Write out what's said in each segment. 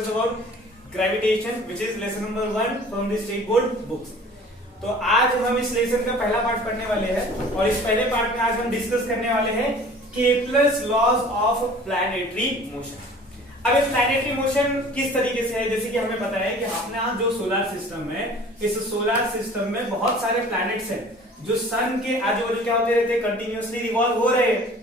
discuss about gravitation, which is lesson number 1 from the state board books. तो आज हम इस लेसन का पहला पार्ट पढ़ने वाले हैं और इस पहले पार्ट में आज हम डिस्कस करने वाले हैं Kepler's laws of planetary motion. अब ये प्लैनेटरी मोशन किस तरीके से है, जैसे कि हमें पता है कि अपना जो सोलर सिस्टम है, इस सोलर सिस्टम में बहुत सारे प्लैनेट्स हैं जो सन के आजू बाजू क्या होते रहते हैं, कंटिन्यूअसली रिवॉल्व हो रहे हैं।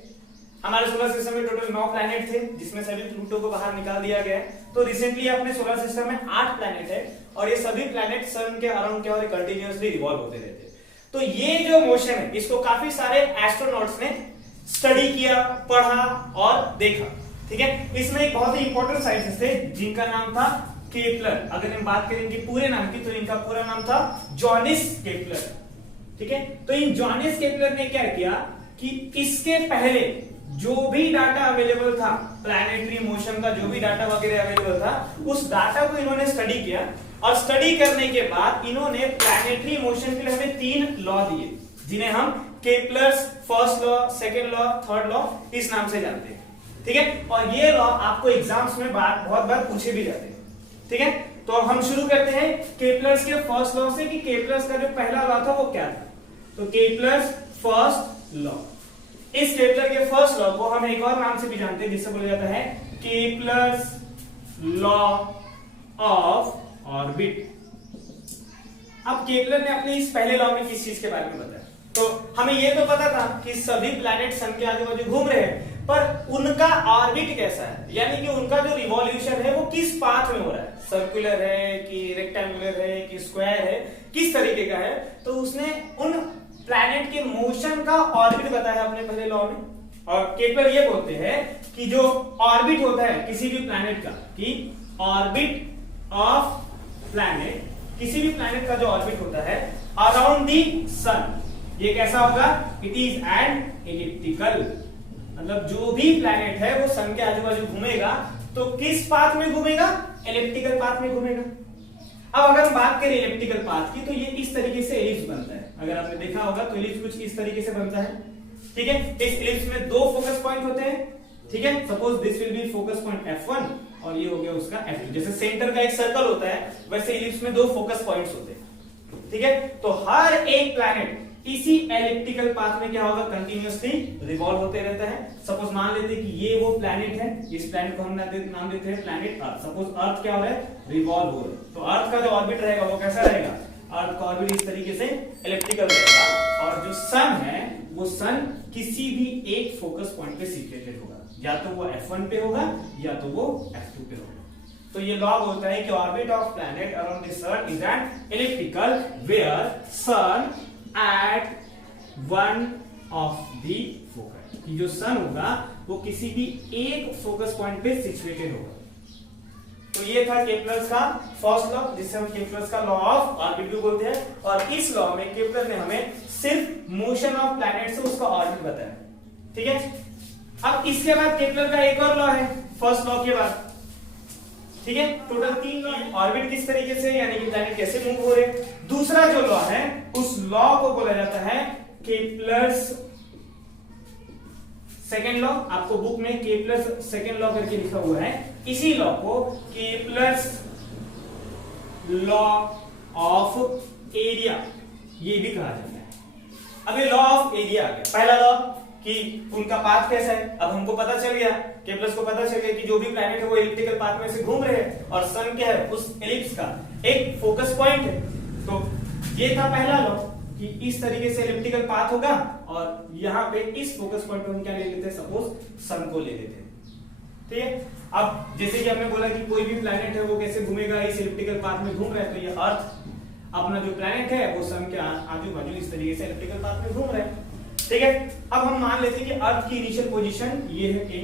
हमारे सोलर सिस्टम में टोटल 9 प्लैनेट थे जिसमें सभी प्लूटो को बाहर निकाल दिया गया है। तो रिसेंटली अपने सोलर सिस्टम में 8 प्लैनेट है और ये सभी प्लैनेट सन के अराउंड क्या हो रहे, कंटिन्यूअसली रिवॉल्व होते रहते हैं। तो ये जो मोशन है इसको काफी सारे एस्ट्रोनॉट्स ने स्टडी किया, पढ़ा और देखा। ठीक है, इसमें एक बहुत ही इंपॉर्टेंट साइंटिस्ट थे जिनका नाम था केपलर। अगर हम बात करेंगे पूरे नाम की तो इनका पूरा नाम था जोहानिस केपलर। ठीक है, तो इन जोहानिस केपलर ने क्या किया कि इसके पहले जो भी डाटा अवेलेबल था, प्लैनेटरी मोशन का जो भी डाटा वगैरह अवेलेबल था, उस डाटा को इन्होंने स्टडी किया और स्टडी करने के बाद इन्होंने प्लैनेटरी मोशन के लिए हमें 3 लॉ दिए जिन्हें हम Kepler's first law, second law, third law इस नाम से जानते हैं। ठीक है, और ये लॉ आपको एग्जाम्स में बहुत बार पूछे भी जाते हैं। ठीक है, तो हम शुरू करते हैं केपलर्स के फर्स्ट लॉ से कि केपलर्स का जो पहला लॉ था वो क्या था। तो केपलर्स फर्स्ट लॉ, इस केपलर के फर्स्ट लॉ को हम एक और नाम से भी जानते हैं जिससे बोला जाता है केपलर्स लॉ ऑफ ऑर्बिट। अब केपलर ने अपने इस पहले लॉ में किस चीज के बारे में बताया, तो हमें ये तो पता था कि सभी प्लैनेट सन के आजू बाजू घूम रहे हैं, पर उनका ऑर्बिट कैसा है, यानी कि उनका जो रिवॉल्यूशन है वो किस पाथ में हो रहा है, सर्कुलर है कि रेक्टेंगुलर है कि स्क्वायर है, किस तरीके का है। तो उसने उन प्लैनेट के मोशन का ऑर्बिट बताया अपने पहले लॉ में। और केपलर ये बोलते हैं कि जो ऑर्बिट होता है किसी भी प्लैनेट का, कि ऑर्बिट ऑफ प्लैनेट, किसी भी प्लैनेट का जो ऑर्बिट होता है अराउंड दी सन, ये कैसा होगा, इट इज एन एलिप्टिकल। मतलब जो भी प्लैनेट है वो सन के आजू बाजू घूमेगा तो किस पाथ में घूमेगा, एलिप्टिकल पाथ में घूमेगा। अब अगर हम बात करें एलिप्टिकल पाथ की तो ये इस तरीके से एलिप्स बनता है। अगर आपने देखा होगा तो एलिप्स कुछ इस तरीके से बनता है। ठीक है, इस एलिप्स में 2 फोकस पॉइंट होते हैं। ठीक है, suppose this will be focus point F1 और ये हो गया उसका F2। जैसे सेंटर का एक सर्कल होता है वैसे एलिप्स में 2 फोकस पॉइंट्स होते हैं। ठीक है, तो हर एक प्लैनेट इसी एलिप्टिकल पाथ में क्या होगा, कंटिन्यूअसली रिवॉल्व होते रहता है। सपोज मान लेते हैं कि ये वो प्लैनेट है, इस प्लैनेट को हम नाम देते हैं प्लैनेट अर्थ। सपोज अर्थ क्या हो रहा है, रिवॉल्व हो रहा है, तो अर्थ का जो ऑर्बिट रहेगा वो कैसा रहेगा, अर्थ का ऑर्बिट इस तरीके से एलिप्टिकल रहेगा। और जो सन है वो सन किसी भी एक फोकस पॉइंट पे सिचुएटेड होगा, या तो वो F1 पे होगा या तो वो F2 पे होगा। तो ये लॉ बोलता है कि orbit of planet around the sun is an elliptical where sun at one of the focus, कि जो सन होगा वो किसी भी एक फोकस पॉइंट पे सिचुएटेड होगा। तो ये था केपलर्स का फर्स्ट लॉ जिसे हम केपलर्स का लॉ ऑफ ऑर्बिट भी बोलते हैं। और इस लॉ में केपलर ने हमें सिर्फ मोशन ऑफ प्लैनेट से उसका ऑर्बिट बताया। ठीक है, अब इसके बाद केपलर का एक और लॉ है फर्स्ट लॉ के बाद। ठीक है, टोटल 3 लॉ, ऑर्बिट किस तरीके से, यानी कि प्लैनेट कैसे मूव हो रहे। दूसरा जो लॉ है उस लॉ को बोला जाता है केपलर्स सेकेंड लॉ। आपको बुक में केपलर्स सेकेंड लॉ करके लिखा हुआ है। इसी लॉ को केपलर्स लॉ ऑफ एरिया ये भी कहा जाता है। अब ये लॉ ऑफ एरिया आ गया, पहला लॉ कि उनका पाथ कैसा है। अब हमको पता चल गया, केपलर्स को पता चल गया कि जो भी प्लैनेट है वो एलिप्टिकल पाथ में से घूम रहे हैं और सन क्या है, उस एलिप्स का एक फोकस पॉइंट है। तो ये था पहला लॉ कि इस तरीके से एलिप्टिकल पाथ होगा और यहाँ पे इस फोकस पॉइंट पे हम क्या ले लेते हैं, सपोज सन को ले लेते हैं। ठीक है, अब जैसे कि हमने बोला कि कोई भी प्लैनेट है वो कैसे घूमेगा, इस एलिप्टिकल पाथ में घूम रहा है, तो ये अर्थ अपना जो प्लैनेट है वो सन के आजू बाजू इस तरीके से एलिप्टिकल पाथ में घूम रहा है। ठीक है, अब हम मान लेते हैं कि अर्थ की इनिशियल पोजीशन ये है A।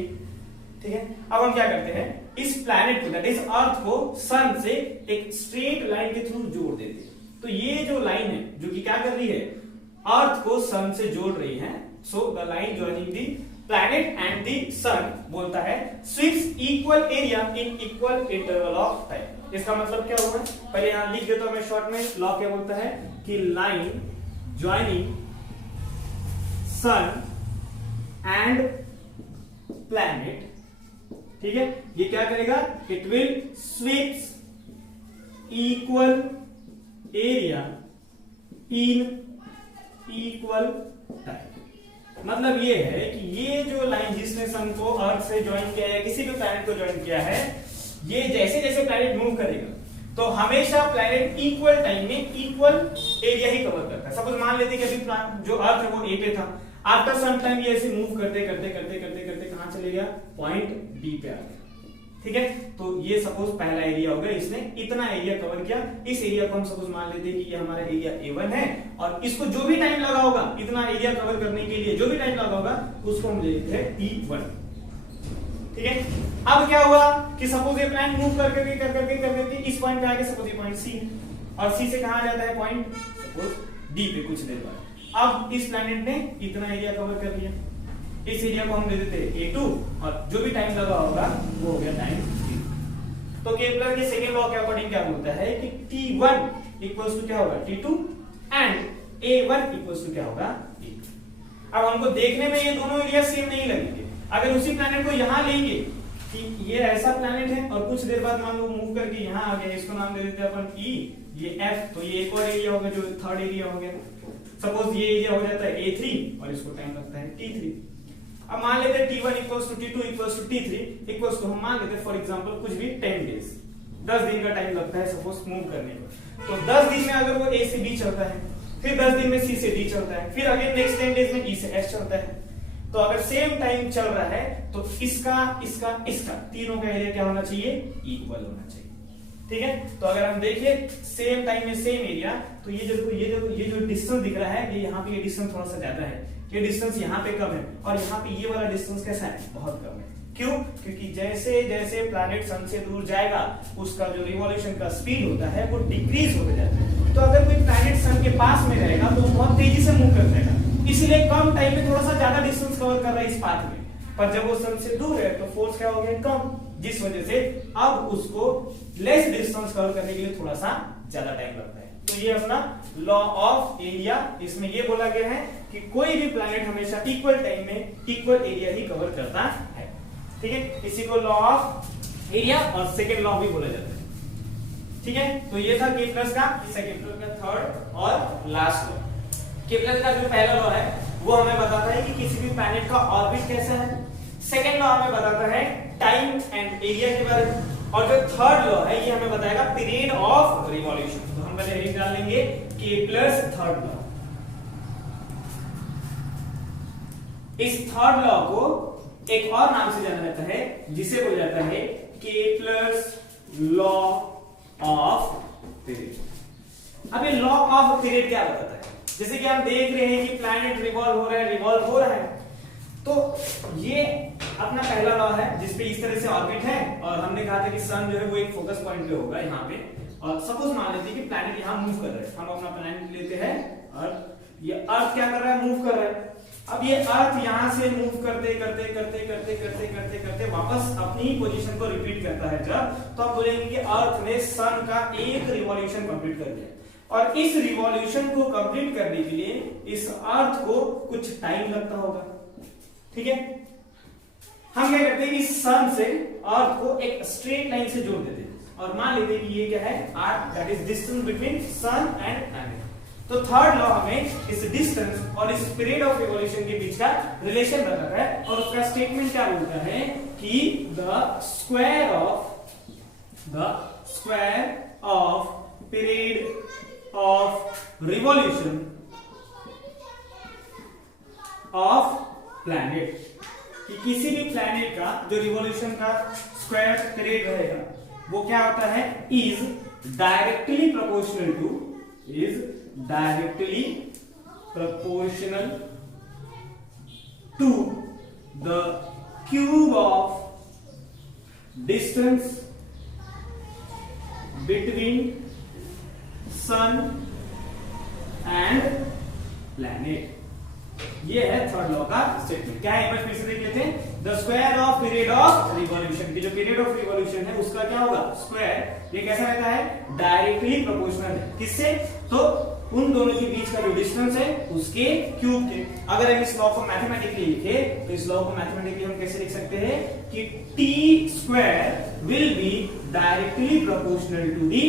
ठीक है, अब हम क्या करते हैं, इस प्लैनेट को दैट इज अर्थ को सन से एक स्ट्रेट लाइन के थ्रू जोड़ देते हैं। तो ये जो लाइन है जो कि क्या कर रही है, अर्थ को सन से जोड़ रही है। So the line joining the planet and the sun बोलता है sweeps equal area in equal interval of time. इसका मतलब क्या हुआ, पहले यहां लिख देता हूं मैं शॉर्ट में। लॉ क्या बोलता है कि line joining sun and planet ठीक है, ये क्या करेगा, it will sweeps equal area in equal time. मतलब ये है कि ये जो लाइन जिसने सन को अर्थ से ज्वाइन किया है, किसी भी प्लैनेट को ज्वाइन किया है, ये जैसे जैसे प्लैनेट मूव करेगा तो हमेशा प्लैनेट इक्वल टाइम में इक्वल एरिया ही कवर करता है। सपोज मान लेते कि अभी जो अर्थ है वो ए पे था, आफ्टर सम टाइम ये ऐसे मूव करते करते करते करते करते कहां चले गया, पॉइंट बी पे आ गया। ठीक है, तो ये सपोज पहला एरिया हो गया, इसने इतना एरिया कवर किया। इस एरिया को हम सपोज मान लेते हैं कि ये हमारा एरिया A1 है, और इसको जो भी टाइम लगा होगा इतना एरिया कवर करने के लिए, जो भी टाइम लगा होगा उसको हम ले लेते हैं T1। ठीक है, अब क्या हुआ कि सपोज ये प्लैनेट मूव कर करके इस पॉइंट पे आ गया, सपोज ये पॉइंट C है, और C से कहां जाता है पॉइंट सपोज D पे कुछ देर बाद। अब इस प्लैनेट ने इतना एरिया कवर कर लिया, इस एरिया को हम दे देते हैं A2, और जो भी टाइम लगा होगा वो हो गया टाइम T। तो केपलर के सेकंड लॉ के अकॉर्डिंग क्या बोलता है कि T1 इक्वल्स टू क्या होगा T2 and A1 equals to क्या होगा A2। अब हमको देखने में ये दोनों एरिया सेम नहीं लगेंगे। अगर उसी प्लैनेट को यहां लेंगे कि ये ऐसा प्लैनेट है और कुछ देर बाद मान लो मूव करके यहां आ गया, इसको नाम दे देते हैं अपन E, ये F, तो ये एक और एरिया होगा जो थर्ड एरिया हो गया। सपोज ये एरिया हो जाता है A3 और इसको टाइम लगता है T3। अब मान लेते हैं T1 equals to T2 equals to T3 equals to, हम मान लेते हैं फॉर एग्जांपल कुछ भी 10 डेज, 10 दिन का टाइम लगता है सपोज मूव करने को। तो 10 दिन में अगर वो A से B चलता है, फिर 10 दिन में C से D चलता है, फिर अगेन नेक्स्ट 10 डेज में E से S चलता है, तो अगर सेम टाइम चल रहा है तो इसका इसका इसका तीनों का एरिया क्या होना चाहिए, इक्वल होना चाहिए। ठीक है, तो अगर हम देखें सेम टाइम में सेम एरिया, तो ये जो डिस्टेंस दिख रहा है, ये यहाँ पे ये डिस्टेंस थोड़ा सा ज्यादा है, ये डिस्टेंस यहाँ पे कम है, और यहाँ पे ये वाला डिस्टेंस कैसा है, बहुत कम है। क्यों? क्योंकि जैसे जैसे प्लैनेट सन से दूर जाएगा उसका जो रिवॉल्यूशन का स्पीड होता है वो डिक्रीज होते जाता है। तो अगर कोई प्लैनेट सन के पास में रहेगा तो बहुत तेजी से मूव कर जाएगा, इसलिए कम टाइम में थोड़ा सा ज्यादा डिस्टेंस कवर कर रहा है इस पाथ में। पर जब वो सन से दूर है तो फोर्स क्या हो गया, कम, जिस वजह से अब उसको लेस डिस्टेंस कवर करने के लिए थोड़ा सा ज्यादा टाइम लगता है। तो ये अपना लॉ ऑफ एरिया, इसमें ये बोला गया है कि कोई भी प्लैनेट हमेशा इक्वल टाइम में इक्वल एरिया ही कवर करता है। ठीक है, इसी को लॉ ऑफ एरिया और सेकेंड लॉ भी बोला जाता है। ठीक है, तो ये था केपलर का सेकेंड, थर्ड और लास्ट लॉ। केपलर का जो पहला लॉ है वो हमें बताता है कि किसी भी प्लैनेट का ऑर्बिट कैसा है। सेकेंड लॉ हमें बताता है टाइम एंड एरिया के बारे में, और जो थर्ड लॉ है ये हमें बताएगा पीरियड ऑफ रिवॉल्यूशन। तो हम पहले हेडिंग डाल लेंगे केपलर्स थर्ड लॉ। इस थर्ड लॉ को एक और नाम से जाना जाता है जिसे बोला जाता है केपलर्स लॉ ऑफ पीरियड। अब ये लॉ ऑफ पीरियड क्या बताता है? जैसे कि हम देख रहे हैं कि प्लैनेट रिवॉल्व हो रहा है, तो ये अपना पहला लॉ है जिसपे इस तरह से ऑर्बिट है, और हमने कहा था कि सन जो है वो एक फोकस पॉइंट पे होगा यहाँ पे, और सपोज मान लेते हैं कि प्लैनेट यहाँ मूव कर रहा है, हम अपना प्लैनेट लेते हैं और ये अर्थ क्या कर रहा है, मूव कर रहा है। अब ये अर्थ यहाँ से मूव करते करते करते करते करते करते करते वापस अपनी ही पोजीशन को रिपीट करता है जब, तो आप बोलेंगे कि अर्थ ने सन का एक रिवॉल्यूशन कंप्लीट कर दिया, और इस रिवॉल्यूशन को कंप्लीट करने के लिए इस अर्थ को कुछ टाइम लगता होगा। ठीक है, हम क्या करते हैं, इस सन से अर्थ को एक स्ट्रेट लाइन से जोड़ देते हैं और मान लेते हैं कि ये क्या है, r, that is distance between sun and planet. तो थर्ड लॉ हमें इस डिस्टेंस और इस पीरियड ऑफ रिवॉल्यूशन के बीच का रिलेशन बताता है, और उसका स्टेटमेंट क्या बोलता है कि the square of period of revolution of planet, कि किसी भी प्लैनेट का जो रिवॉल्यूशन का स्क्वायर पीरियड रहेगा वो क्या होता है, is directly proportional to the cube of distance between sun and planet. ये है थर्ड लॉ का स्टेटमेंट। क्या है, फिर से देख लेते हैं, the square of period of revolution, की जो पीरियड ऑफ रिवॉल्यूशन है उसका क्या होगा, स्क्वायर। ये कैसा रहता है, डायरेक्टली प्रोपोर्शनल है, किससे, तो उन दोनों के बीच का जो डिस्टेंस है उसके क्यूब के। अगर हम इस लॉ को मैथमेटिकली लिखे तो इस लॉ को मैथमेटिकली हम कैसे लिख सकते हैं कि t square will be directly proportional to the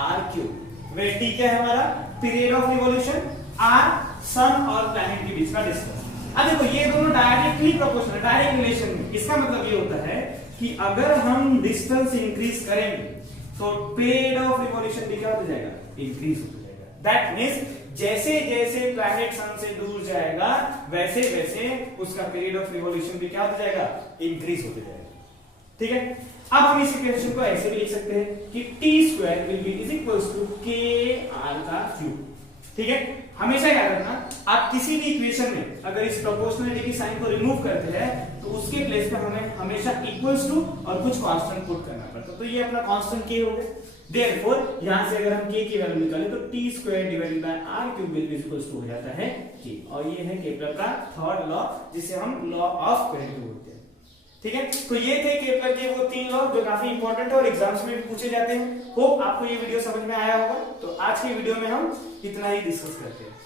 r cube, where t क्या है हमारा period of revolution, r sun और प्लैनेट के बीच का डिस्टेंस। अब देखो ये दोनों डायरेक्टली प्रोपोर्शनल, डायरेक्ट रिलेशन में, इसका मतलब ये होता है कि अगर हम डिस्टेंस इंक्रीज करेंगे तो पीरियड ऑफ रिवॉल्यूशन भी क्या होता जाएगा, इंक्रीज होता जाएगा। दैट मींस जैसे जैसे प्लैनेट सन से दूर जाएगा वैसे वैसे उसका पीरियड ऑफ रिवॉल्यूशन भी क्या होता जाएगा, इंक्रीज होता जाएगा। ठीक है, अब हम इस इक्वेशन को ऐसे भी लिख सकते हैं कि t square will be is equals to k r का क्यूब। ठीक है, हमेशा याद रखना आप किसी भी इक्वेशन में अगर इस प्रोपोर्शनलिटी की साइन को रिमूव करते हैं तो उसके प्लेस पे हमें हमेशा इक्वल्स टू और कुछ कांस्टेंट पुट करना पड़ता है। तो ये अपना कांस्टेंट k हो गया। देयरफॉर यहां से अगर हम k की वैल्यू निकालें तो t square divided by r cube will be equals to हो जाता है k, और ये है केपलर का थर्ड लॉ जिसे हम लॉ ऑफ क्वांटिटी बोलते हैं। ठीक है, तो ये थे केपलर के वो तीन लॉ जो काफी इंपॉर्टेंट है और एग्जाम्स में भी पूछे जाते हैं। होप आपको ये वीडियो समझ में आया होगा। तो आज की वीडियो में हम इतना ही डिस्कस करते हैं।